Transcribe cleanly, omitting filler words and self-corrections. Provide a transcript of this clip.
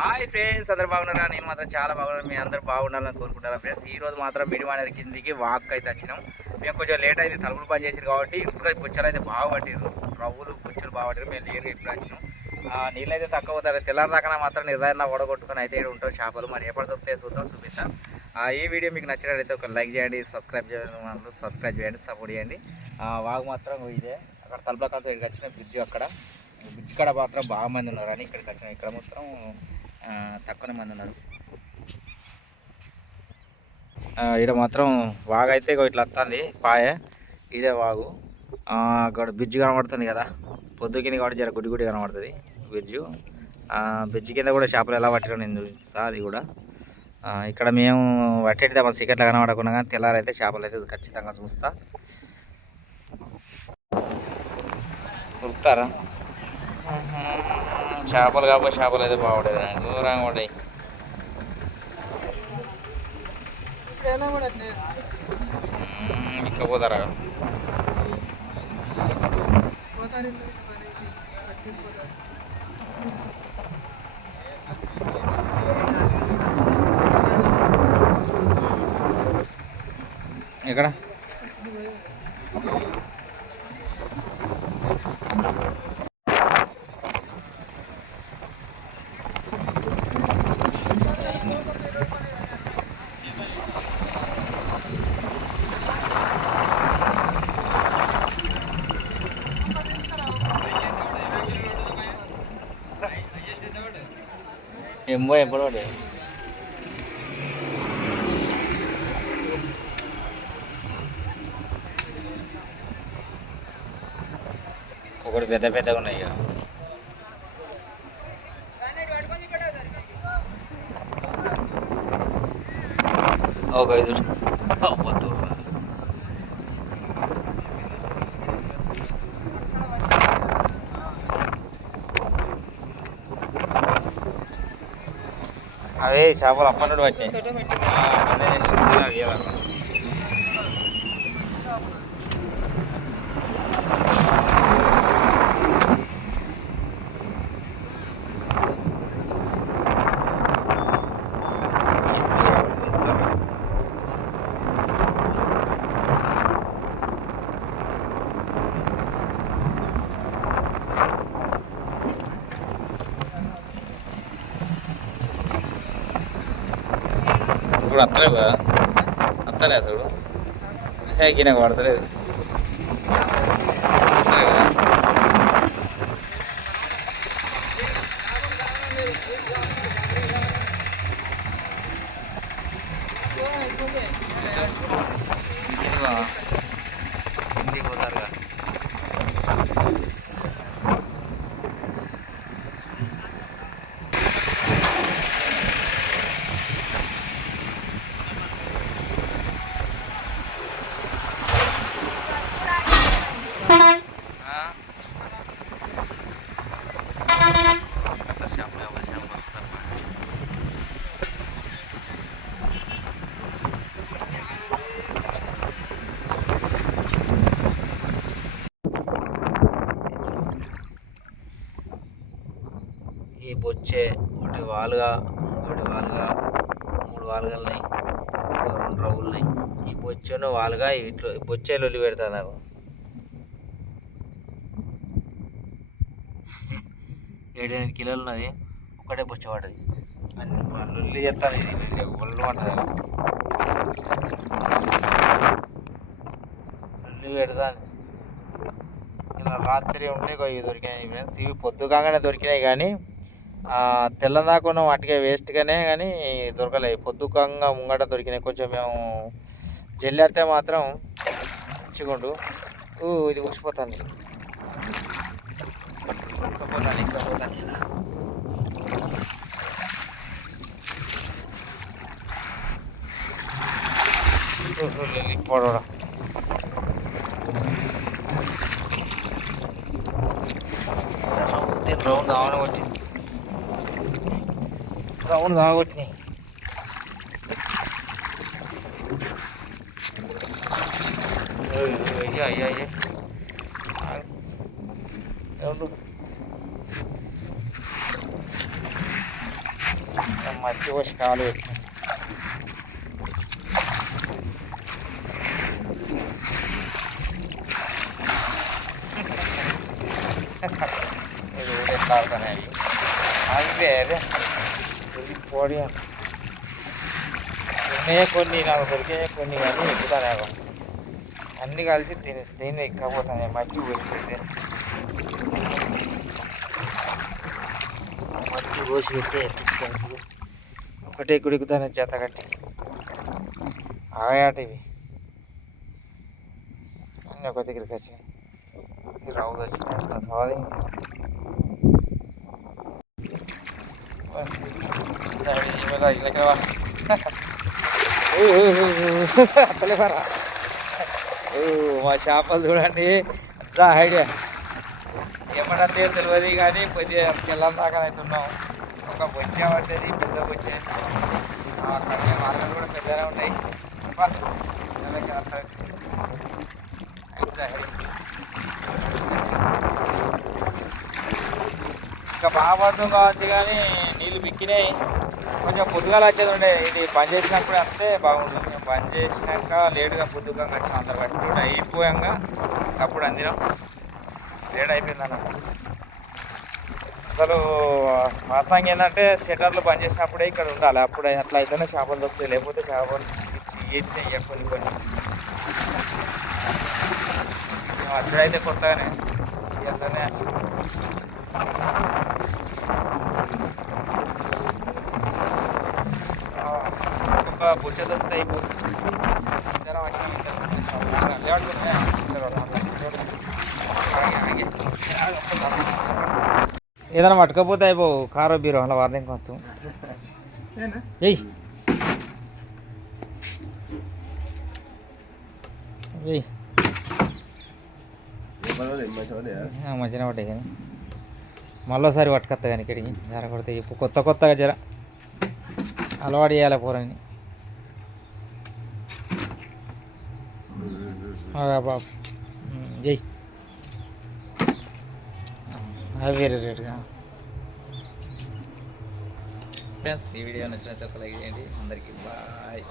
Hi friends, అందరు బాగున్నారా? నేను మాత్రం చాలా బాగున్నాను. మీ అందరు బాగుండాలని కోరుకుంటారా ఫ్రెండ్స్? ఈ రోజు మాత్రం మిడిమానేరు కిందికి వాక్ అయితే వచ్చినాం. మేము కొంచెం లేట్ అయింది, తలుపులు పని చేసారు కాబట్టి ఇప్పుడు పుచ్చలు అయితే బాగా పట్టిరు. రవ్వులు పుచ్చలు బాగా పట్టిరు. మేము లేట్గా ఇప్పుడు వచ్చినాం. నీళ్ళు అయితే తక్కువ అవుతారు. తెల్లారిదాకా మాత్రం నిర్ధారణ ఓడగొట్టుకొని అయితే ఉంటాం చేపలు. మరి ఎప్పుడు దొరికితే చూద్దాం, చూపిస్తాం. ఈ వీడియో మీకు నచ్చినట్లయితే ఒక లైక్ చేయండి, సబ్స్క్రైబ్ చేయండి, సపోర్ట్ చేయండి. వాగు మాత్రం ఇదే అక్కడ తలుపుల కాల్ సైడ్కి వచ్చిన బ్రిడ్జ్, అక్కడ బ్రిడ్జ్ కాడ మాత్రం బాగా మంది ఉన్నారు అని ఇక్కడికి వచ్చినాం. ఇక్కడ మాత్రం తక్కువనే మంది ఉన్నారు. ఇక్కడ మాత్రం వాగు అయితే ఇట్లా వస్తుంది పాయ. ఇదే వాగు. అక్కడ బ్రిడ్జ్ కనబడుతుంది కదా, పొద్దు కింద కాబట్టి జర గుడి కనబడుతుంది బ్రిడ్జు. బ్రిడ్జ్ కింద కూడా చేపలు ఎలా పట్టినా నేను చూపిస్తా. అది కూడా ఇక్కడ మేము పట్టేటిది మన సికెట్లు కనబడకుండా కానీ తెల్లారైతే చేపలు అయితే ఖచ్చితంగా చూస్తా. ఉరుకుతారా చేపలు? కాబట్టి చేపలు అయితే బాగుండేది, దూరంగా పడ్డాయి. ఇక్కపోతారా? ఎక్కడ ఎంబో ఎప్పుడు పడే ఒకటి పెద్దగా ఉన్నాయి. ఒక 5 అదే చేపలు అప్పటి వచ్చినాయి. ఇప్పుడు అత్తలేవు కదా, అత్తలే అసలు గినక పడతలేదు. ఇంటికి పోతారుగా. ఈ బొచ్చే ఒకటి వాలుగా 3 వాలుగా ఉన్నాయి, 2 రవ్వులు ఉన్నాయి. ఈ బొచ్చెను వాలుగా ఇట్లా బొచ్చేలు ఒల్లి పెడతా నాకు 7-8 కిలోలు ఉన్నది. ఒకటే బొచ్చ పడ్డది. అన్ని లొల్లి చేస్తాను. ఇది ఒళ్ళు పడుతుంది, లొల్లి పెడతాను. ఇలా రాత్రి ఉంటే ఇవి దొరికినాయి ఫ్రెండ్స్. ఇవి పొద్దుగానే దొరికినాయి కానీ తెల్లదాకున్న వాటికే వేస్ట్గానే కానీ దొరకలేదు. పొద్దుకంగా ముంగట దొరికినాయి. కొంచెం మేము జల్లేస్తే మాత్రం చిగుండు. ఇది ఊసిపోతుంది, ఇక్కపోతాను. పోడా రౌండ్ వచ్చింది, రౌండ్ దాగొచ్చినాయి. అయ్యా మట్టి పోసి కాలు పెట్టిన ఇది కూడా ఎట్లా ఆడుతున్నాయి అవే అదే పోడి ఉన్నాయే కొన్ని నాకు దొరికే కొన్ని కానీ ఎక్కుతానే అన్నీ కలిసి దీన్ని ఎక్కకపోతాయి మట్టి పోసి పెడితే మట్టి పోసి పెడితే ఎత్తుకుంటాను ఒకటే ఎక్కుతానే జత కట్టి ఆయాట ఇవి అన్నీ ఒక దగ్గరికి వచ్చినాయి రౌదు వచ్చినాయి సాది అత్తలేపారా మా చేపలు చూడండి ఐడియా ఏమంటే తెలియదు కానీ కొద్దిగా పిల్లల దాకా అవుతున్నాం ఒక బొచ్చే పట్టేది పెద్ద బొచ్చే అక్కడ మార్గలు కూడా పెద్దగా ఉంటాయి ఇంకా బాగా కావచ్చు కానీ నీళ్ళు బిక్కినాయి కొంచెం పొద్దుగాల వచ్చేది ఉండే ఇది బంద్ చేసినప్పుడు వస్తే బాగుంటుంది మేము బంద్ చేసినాక లేటుగా పొద్దుగా వచ్చిన అందరు కట్టి అయిపోయాక అప్పుడు అందినాం లేట్ అయిపోయింది అన్న అసలు వాస్తవంగా ఏంటంటే సెటర్లు బంద్ చేసినప్పుడే ఇక్కడ ఉండాలి అప్పుడు అట్లా అయితేనే చేపలు దొరుకుతాయి లేకపోతే చేపలు ఇచ్చి కొన్ని కొన్ని వచ్చుడైతే కొత్తగానే ఇవన్నీ ఒక బుచ్చ దొరికితే అయిపోతుంది ఇద్దరం ఏదైనా పట్టుకపోతే అయిపో కారో బీరో అలా వార్నింగ్ మొత్తం ఏయ్ ఏయ్ మంచిగా పట్టాయి కానీ మళ్ళీసారి పట్టుకొస్తా కానీ ఇక్కడికి జర కొడితే ఇప్పుడు కొత్తగా జర అలవాటు చేయాలి పోరని బాబు జై అది వేరే రేటుగా ఫ్రెండ్స్ ఈ వీడియో నచ్చినట్టు ఒక లైక్ చేయండి అందరికీ బాయ్.